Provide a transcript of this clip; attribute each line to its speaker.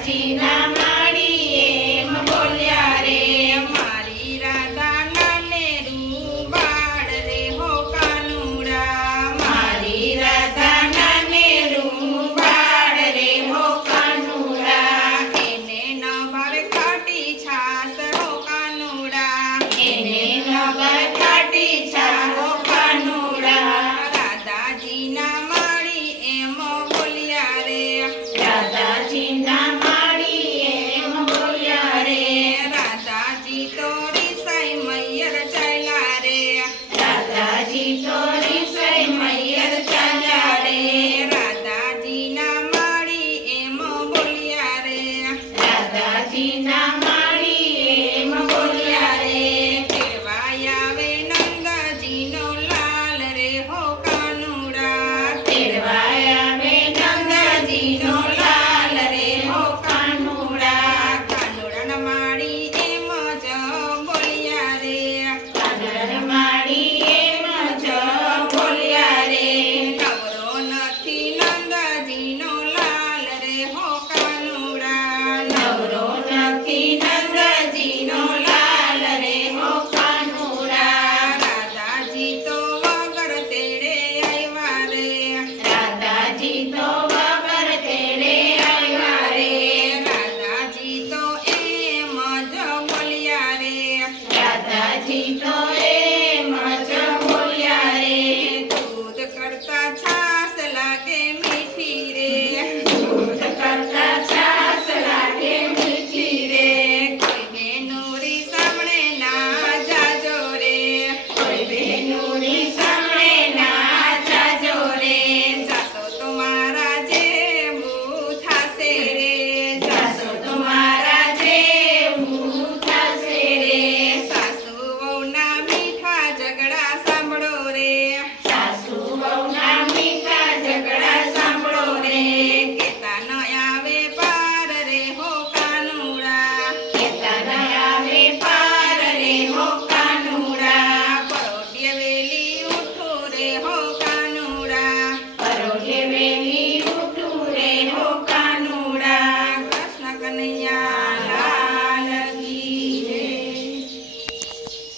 Speaker 1: Latina